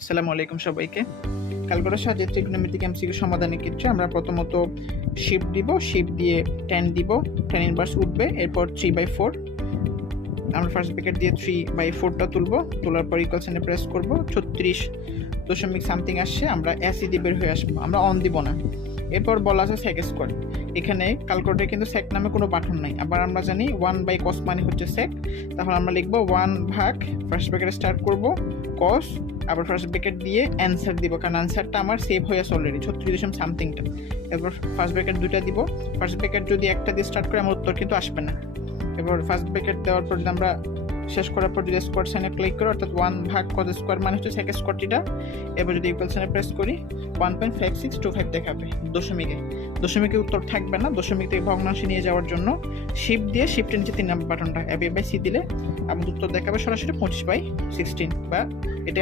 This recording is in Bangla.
আসসালামু আলাইকুম সবাইকে। ক্যালকুলাস সাহায্যে ত্রিকোণমিতিক এমসিকিউ সমাধানের ক্ষেত্রে আমরা প্রথমত শিফট দিব, শিফট দিয়ে tan দিব, tan ইনভার্স উঠবে, এরপর 3/4 আমরা ফার্স্ট ব্র্যাকেট দিয়ে 3/4টা তুলবো, তোলার পর ইকুয়াল সাইনে প্রেস করব, 36 দশমিক সামথিং আসছে, আমরা অ্যাসি দিয়ে বের হয়ে আসবো, আমরা অন দিব না। এরপর বলা আছে sec স্কোয়ার, এখানে ক্যালকুলেটরে কিন্তু sec নামে কোনো বাটন নাই, আবার আমরা জানি 1/cos মানে হচ্ছে sec, তাহলে আমরা লিখবো 1 ভাগ ফার্স্ট ব্র্যাকেট স্টার্ট করব cos, আবার ফার্স্ট ব্র্যাকেট দিয়ে অ্যান্সার দিব, কারণ অ্যান্সারটা আমার সেভ হয়ে আছে অলরেডি 36 এরপর ফার্স্ট ব্র্যাকেট দুইটা দিব, ফার্স্ট ব্র্যাকেট যদি একটা দিয়ে স্টার্ট করে আমার উত্তর কিন্তু আসবে না। এবার ফার্স্ট ব্র্যাকেট দেওয়ার পর যদি আমরা শেষ করার পর যদি স্কোয়ার সাইনে ক্লিক করি, অর্থাৎ 1 ভাগ cos স্কোয়ার মানে হচ্ছে sec স্কোয়ারটিটা, এবার যদি ইকুয়াল সাইনে প্রেস করি 1.5625 দেখাবে দশমিকে উত্তর থাকবে না। দশমিক থেকে ভগ্নাংশে নিয়ে যাওয়ার জন্য শিফট দিয়ে শিফটের নিচে 3 নম্বর বাটনটা AB/C দিলে আমাদের উত্তর দেখাবে সরাসরি 25/16 বা এটা